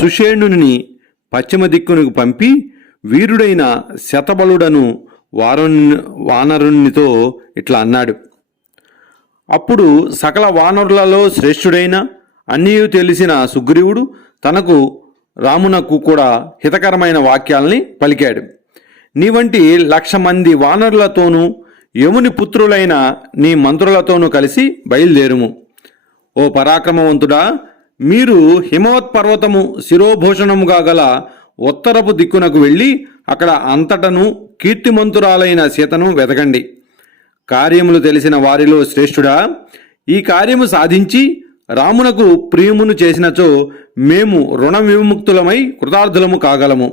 సుషేణుని పశ్చిమ దిక్కునకు పంపి వీరుడైన శతబలుడను వానరునితో ఇట్లా అన్నాడు. అప్పుడు సకల వానరులలో శ్రేష్ఠుడైన అన్నీయు తెలిసిన సుగ్రీవుడు తనకు రామునకు కూడా హితకరమైన వాక్యాల్ని పలికాడు. నీ వంటి 1,00,000 మంది వానరులతోనూ యముని పుత్రులైన నీ మంత్రులతోనూ కలిసి బయలుదేరుము. ఓ పరాక్రమవంతుడా, మీరు హిమవత్పర్వతము శిరోభూషణముగా గల ఉత్తరపు దిక్కునకు వెళ్ళి అక్కడ అంతటను కీర్తిమంతురాలైన సీతను వెతకండి. కార్యములు తెలిసిన వారిలో శ్రేష్ఠుడా, ఈ కార్యము సాధించి రామునకు ప్రియమును చేసినచో మేము రుణ విముక్తులమై కృతార్థులము కాగలము.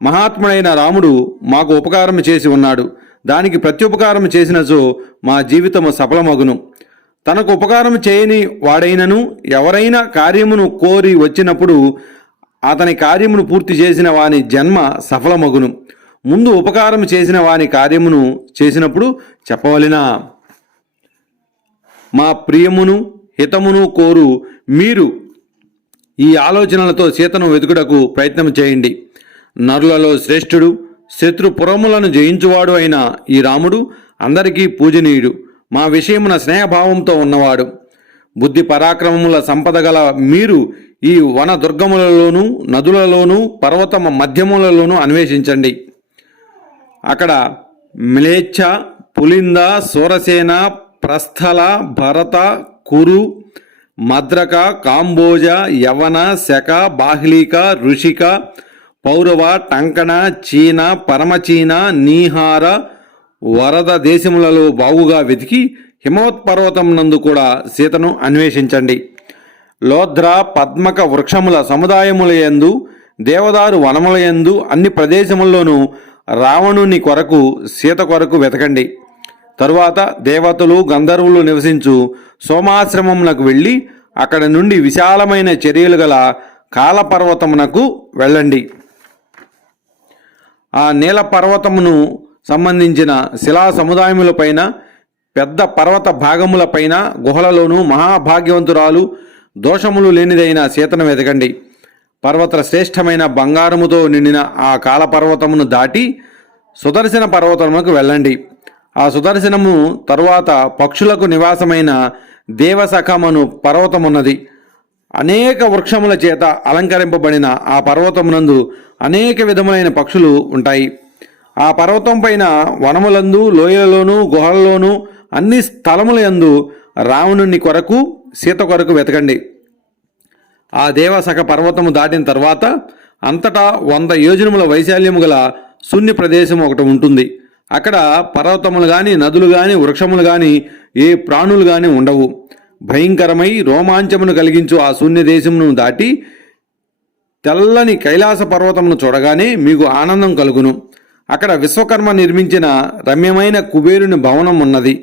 మహాత్ముడైన రాముడు మాకు ఉపకారం చేసి ఉన్నాడు. దానికి ప్రత్యుపకారం చేసినచో మా జీవితము సఫలమగును. తనకు ఉపకారం చేయని వాడైనను ఎవరైనా కార్యమును కోరి వచ్చినప్పుడు అతని కార్యమును పూర్తి చేసిన వాని జన్మ సఫలమగును. ముందు ఉపకారం చేసిన వాని కార్యమును చేసినప్పుడు చెప్పవలెనా? మా ప్రియమును హితమును కోరు మీరు ఈ ఆలోచనలతో సీతను వెతుకుటకు ప్రయత్నం చేయండి. నరులలో శ్రేష్ఠుడు, శత్రుపురములను జయించువాడు అయిన ఈ రాముడు అందరికీ పూజనీయుడు. మా విషయమున స్నేహభావంతో ఉన్నవాడు. బుద్ధి పరాక్రమముల సంపద గల మీరు ఈ వన దుర్గములలోనూ నదులలోనూ పర్వత మధ్యములలోనూ అన్వేషించండి. అక్కడ మ్లేచ్ఛ, పులింద, సూరసేన, ప్రస్థల, భరత, కురు, మద్రక, కాంబోజ, యవన, శక, బాహ్లీక, ఋషిక, పౌరవ, టంకణ, చీన, పరమచీన, నీహార, వరద దేశములలో బాగుగా వెతికి హిమవత్పర్వతం నందు కూడా సీతను అన్వేషించండి. లోద్ర, పద్మక వృక్షముల సముదాయములయందు, దేవదారు వనములయందు అన్ని ప్రదేశముల్లోనూ రావణుని కొరకు సీత కొరకు వెతకండి. తరువాత దేవతలు గంధర్వులు నివసించు సోమాశ్రమమునకు వెళ్ళి అక్కడ నుండి విశాలమైన చర్యలు గల కాలపర్వతమునకు వెళ్ళండి. ఆ నీల పర్వతమును సంబంధించిన శిలా సముదాయములపైన, పెద్ద పర్వత భాగములపైన, గుహలలోనూ మహాభాగ్యవంతురాలు దోషములు లేనిదైన సీతను వెతకండి. పర్వత శ్రేష్టమైన బంగారముతో నిండిన ఆ కాలపర్వతమును దాటి సుదర్శన పర్వతమునకు వెళ్ళండి. ఆ సుదర్శనము తరువాత పక్షులకు నివాసమైన దేవసఖమను పర్వతమున్నది. అనేక వృక్షముల చేత అలంకరింపబడిన ఆ పర్వతమునందు అనేక విధములైన పక్షులు ఉంటాయి. ఆ పర్వతం పైన వనములందు, లోయలలోనూ, గుహలలోనూ అన్ని స్థలములందు రావణుని కొరకు సీత కొరకు వెతకండి. ఆ దేవసఖ పర్వతము దాటిన తర్వాత అంతటా 100 యోజనముల వైశాల్యము గల శూన్య ప్రదేశం ఒకటి ఉంటుంది. అక్కడ పర్వతములు కానీ, నదులు కానీ, వృక్షములు కానీ, ఏ ప్రాణులు కానీ ఉండవు. భయంకరమై రోమాంచమును కలిగించు ఆ శూన్య దేశమును దాటి తెల్లని కైలాస పర్వతమును చూడగానే మీకు ఆనందం కలుగును. అక్కడ విశ్వకర్మ నిర్మించిన రమ్యమైన కుబేరుని భవనం ఉన్నది.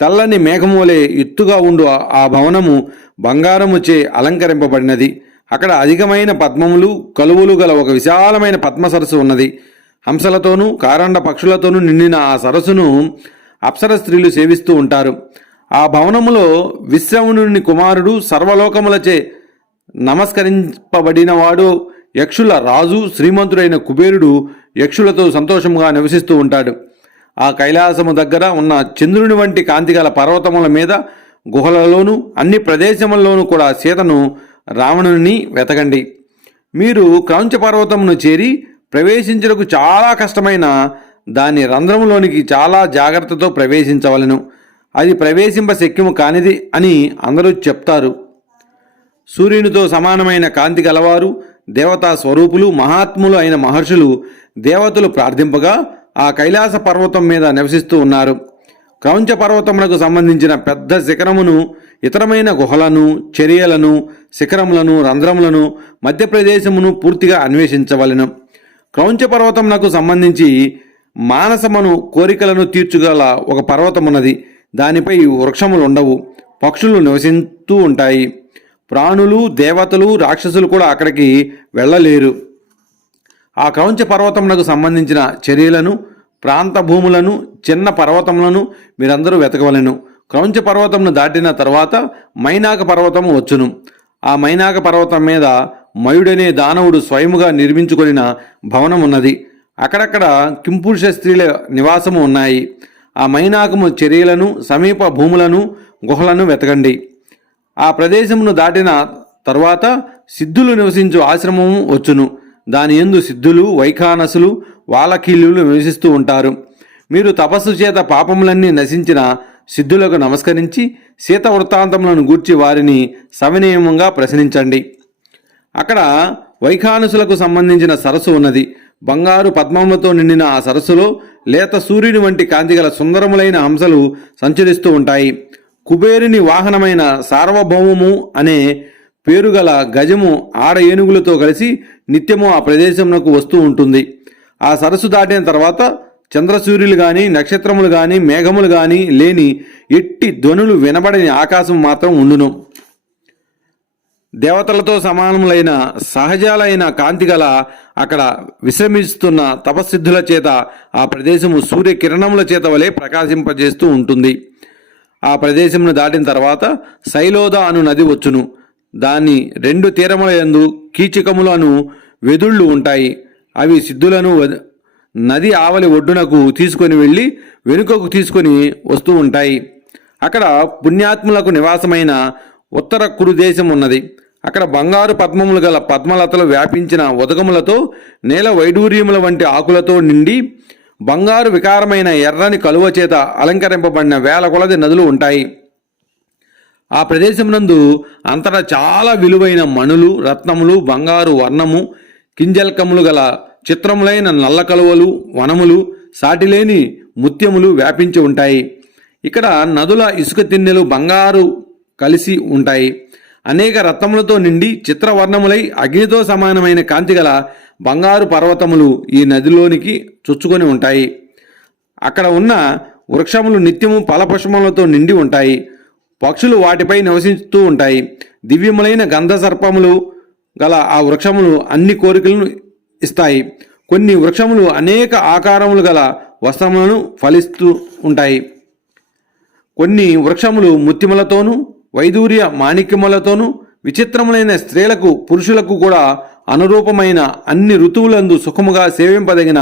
తెల్లని మేఘములే ఎత్తుగా ఉండు ఆ భవనము బంగారముచే అలంకరింపబడినది. అక్కడ అధికమైన పద్మములు, కలువులు గల ఒక విశాలమైన పద్మ సరస్సు ఉన్నది. హంసలతోనూ కారండ పక్షులతోనూ నిండిన ఆ సరస్సును అప్సర స్త్రీలు సేవిస్తూ ఉంటారు. ఆ భవనములో విశ్రవణుని కుమారుడు, సర్వలోకములచే నమస్కరింపబడినవాడు, యక్షుల రాజు, శ్రీమంతుడైన కుబేరుడు యక్షులతో సంతోషముగా నివసిస్తూ ఉంటాడు. ఆ కైలాసము దగ్గర ఉన్న చంద్రుని వంటి కాంతిగల పర్వతముల మీద, గుహలలోనూ అన్ని ప్రదేశముల్లోనూ కూడా సీతను, రావణుని వెతకండి. మీరు క్రౌంచ పర్వతమును చేరి ప్రవేశించుటకు చాలా కష్టమైన దాని రంధ్రములోనికి చాలా జాగ్రత్తతో ప్రవేశించవలెను. అది ప్రవేశింప శక్యము కానిది అని అందరూ చెప్తారు. సూర్యునితో సమానమైన కాంతి గలవారు, దేవతా స్వరూపులు, మహాత్ములు అయిన మహర్షులు, దేవతలు ప్రార్థింపగా ఆ కైలాస పర్వతం మీద నివసిస్తూ ఉన్నారు. క్రౌంచ పర్వతమునకు సంబంధించిన పెద్ద శిఖరమును, ఇతరమైన గుహలను, చర్యలను, శిఖరములను, రంధ్రములను, మధ్యప్రదేశమును పూర్తిగా అన్వేషించవలెను. క్రౌంచ పర్వతమునకు సంబంధించి మానసమును కోరికలను తీర్చుగల ఒక పర్వతమున్నది. దానిపై వృక్షములు ఉండవు, పక్షులు నివసిస్తూ ఉంటాయి. ప్రాణులు, దేవతలు, రాక్షసులు కూడా అక్కడికి వెళ్ళలేరు. ఆ క్రౌంచ పర్వతమునకు సంబంధించిన చర్యలను, ప్రాంత భూములను, చిన్న పర్వతములను మీరందరూ వెతకవలెను. క్రౌంచ పర్వతమును దాటిన తర్వాత మైనాక పర్వతము వచ్చును. ఆ మైనాక పర్వతం మీద మయుడనే దానవుడు స్వయముగా నిర్మించుకొనిన భవనం ఉన్నది. అక్కడక్కడ కింపురుష స్త్రీల నివాసము ఉన్నాయి. ఆ మైనాకము చర్యలను, సమీప భూములను, గుహలను వెతకండి. ఆ ప్రదేశమును దాటిన తరువాత సిద్ధులు నివసించు ఆశ్రమము వచ్చును. దాని యందు సిద్ధులు, వైఖానసులు, వాలకీలులు నివసిస్తూ ఉంటారు. మీరు తపస్సు చేత పాపములన్నీ నశించిన సిద్ధులకు నమస్కరించి సీత వృత్తాంతములను గూర్చి వారిని సవినయమంగా ప్రశ్నించండి. అక్కడ వైఖానసులకు సంబంధించిన సరస్సు ఉన్నది. బంగారు పద్మములతో నిండిన ఆ సరస్సులో లేత సూర్యుని వంటి కాంతిగల సుందరములైన హంసలు సంచరిస్తూ ఉంటాయి. కుబేరుని వాహనమైన సార్వభౌమము అనే పేరుగల గజము ఆడ ఏనుగులతో కలిసి నిత్యము ఆ ప్రదేశమునకు వస్తూ ఉంటుంది. ఆ సరస్సు దాటిన తర్వాత చంద్రసూర్యులు కానీ, నక్షత్రములు కానీ, మేఘములు కానీ లేని ఎట్టి ధ్వనులు వినబడని ఆకాశం మాత్రం ఉండును. దేవతలతో సమానములైన సహజాలైన కాంతిగల అక్కడ విశ్రమిస్తున్న తపస్సిద్ధుల చేత ఆ ప్రదేశము సూర్యకిరణముల చేత వలె ప్రకాశింపజేస్తూ ఉంటుంది. ఆ ప్రదేశమును దాటిన తర్వాత శైలోద అను నది వచ్చును. దాని 2 తీరముల యందు కీచకములు అను వెదుళ్ళు ఉంటాయి. అవి సిద్ధులను నది ఆవలి ఒడ్డునకు తీసుకొని వెళ్ళి వెనుకకు తీసుకొని వస్తూ ఉంటాయి. అక్కడ పుణ్యాత్ములకు నివాసమైన ఉత్తర కురు దేశం ఉన్నది. అక్కడ బంగారు పద్మములు గల పద్మలతలు వ్యాపించిన ఉదకములతో, నేల వైడూర్యముల వంటి ఆకులతో నిండి బంగారు వికారమైన ఎర్రని కలువ చేత అలంకరింపబడిన వేల కొలది నదులు ఉంటాయి. ఆ ప్రదేశమునందు అంతటా చాలా విలువైన మణులు, రత్నములు, బంగారు వర్ణము, కింజల్కములు గల చిత్రములైన నల్ల కలువలు, వనములు, సాటిలేని ముత్యములు వ్యాపించి ఉంటాయి. ఇక్కడ నదుల ఇసుక తిన్నెలు బంగారు కలిసి ఉంటాయి. అనేక రత్నములతో నిండి చిత్రవర్ణములై అగ్నితో సమానమైన కాంతిగల బంగారు పర్వతములు ఈ నదిలోనికి చొచ్చుకొని ఉంటాయి. అక్కడ ఉన్న వృక్షములు నిత్యము ఫలపుష్పములతో నిండి ఉంటాయి. పక్షులు వాటిపై నివసిస్తూ ఉంటాయి. దివ్యములైన గంధ సర్పములు గల ఆ వృక్షములు అన్ని కోరికలను ఇస్తాయి. కొన్ని వృక్షములు అనేక ఆకారములు గల వస్త్రములను ఫలిస్తూ ఉంటాయి. కొన్ని వృక్షములు ముత్యములతోనూ, వైదూర్య మాణిక్యములతోనూ, విచిత్రములైన స్త్రీలకు పురుషులకు కూడా అనురూపమైన అన్ని ఋతువులందు సుఖముగా సేవింపదగిన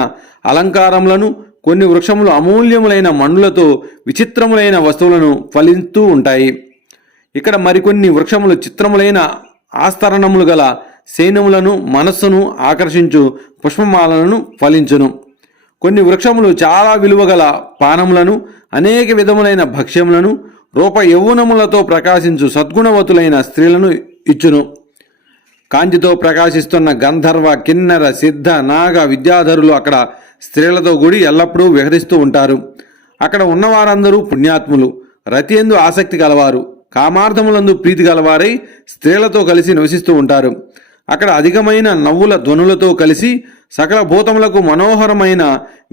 అలంకారములను, కొన్ని వృక్షములు అమూల్యములైన మణులతో విచిత్రములైన వస్తువులను ఫలిస్తూ ఉంటాయి. ఇక్కడ మరికొన్ని వృక్షములు చిత్రములైన ఆస్తరణములు గల శైనములను, మనస్సును ఆకర్షించు పుష్పమాలను ఫలించును. కొన్ని వృక్షములు చాలా విలువగల పానములను, అనేక విధములైన భక్ష్యములను, రూప యౌవనములతో ప్రకాశించు సద్గుణవతులైన స్త్రీలను ఇచ్చును. కాంతితో ప్రకాశిస్తున్న గంధర్వ, కిన్నెర, సిద్ధ, నాగ విద్యాధరులు అక్కడ స్త్రీలతో కూడి ఎల్లప్పుడూ విహరిస్తూ ఉంటారు. అక్కడ ఉన్నవారందరూ పుణ్యాత్ములు, రతియందు ఆసక్తి గలవారు, కామార్థములందు ప్రీతి గలవారై స్త్రీలతో కలిసి నివసిస్తూ ఉంటారు. అక్కడ అధికమైన నవ్వుల ధ్వనులతో కలిసి సకల భూతములకు మనోహరమైన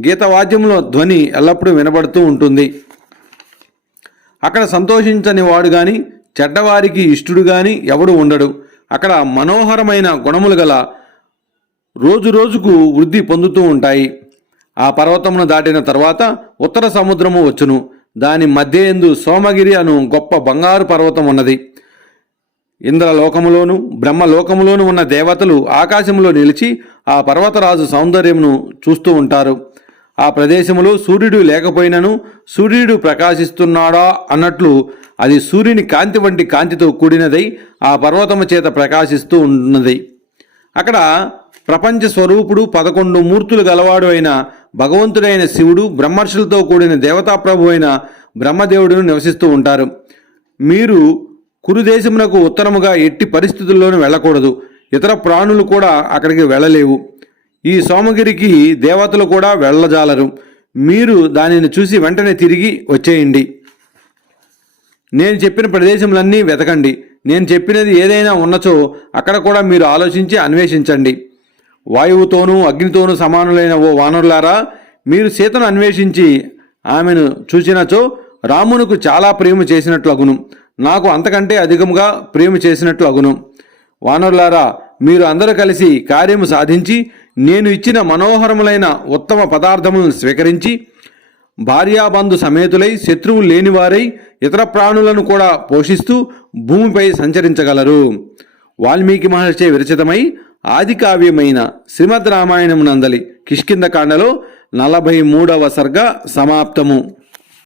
గీతవాద్యముల ధ్వని ఎల్లప్పుడూ వినబడుతూ ఉంటుంది. అక్కడ సంతోషించని వాడు గాని, చెడ్డవారికి ఇష్టుడు గాని ఎవడు ఉండడు. అక్కడ మనోహరమైన గుణములు గల రోజు రోజుకు వృద్ధి పొందుతూ ఉంటాయి. ఆ పర్వతమును దాటిన తర్వాత ఉత్తర సముద్రము వచ్చును. దాని మధ్యయందు సోమగిరి అను గొప్ప బంగారు పర్వతం ఉన్నది. ఇంద్రలోకములోను బ్రహ్మలోకములోను ఉన్న దేవతలు ఆకాశములో నిలిచి ఆ పర్వతరాజు సౌందర్యమును చూస్తూ ఉంటారు. ఆ ప్రదేశములో సూర్యుడు లేకపోయినను సూర్యుడు ప్రకాశిస్తున్నాడా అన్నట్లు అది సూర్యుని కాంతి వంటి కాంతితో కూడినదై ఆ పర్వతము చేత ప్రకాశిస్తూ ఉన్నది. అక్కడ ప్రపంచ స్వరూపుడు 11 మూర్తులు గలవాడు అయిన భగవంతుడైన శివుడు, బ్రహ్మర్షులతో కూడిన దేవతాప్రభు అయిన బ్రహ్మదేవుడును నివసిస్తూ ఉంటారు. మీరు కురుదేశమునకు ఉత్తరముగా ఎట్టి పరిస్థితుల్లోనూ వెళ్ళకూడదు. ఇతర ప్రాణులు కూడా అక్కడికి వెళ్ళలేవు. ఈ సోమగిరికి దేవతలు కూడా వెళ్ళజాలరు. మీరు దానిని చూసి వెంటనే తిరిగి వచ్చేయండి. నేను చెప్పిన ప్రదేశములన్నీ వెతకండి. నేను చెప్పినది ఏదైనా ఉన్నచో అక్కడ కూడా మీరు ఆలోచించి అన్వేషించండి. వాయువుతోనూ అగ్నితోనూ సమానులైన ఓ వానరులారా, మీరు సీతను అన్వేషించి ఆమెను చూసినచో రామునకు చాలా ప్రేమ చేసినట్లు అగును, నాకు అంతకంటే అధికముగా ప్రేమ చేసినట్లు అగును. వానరులారా, మీరు అందరూ కలిసి కార్యము సాధించి నేను ఇచ్చిన మనోహరములైన ఉత్తమ పదార్థములను స్వీకరించి భార్యాబంధు సమేతులై శత్రువులు లేనివారై ఇతర ప్రాణులను కూడా పోషిస్తూ భూమిపై సంచరించగలరు. వాల్మీకి మహర్షి విరచితమై ఆది కావ్యమైన శ్రీమద్ రామాయణం నందలి కిష్కింధకాండలో 43వ సర్గ సమాప్తము.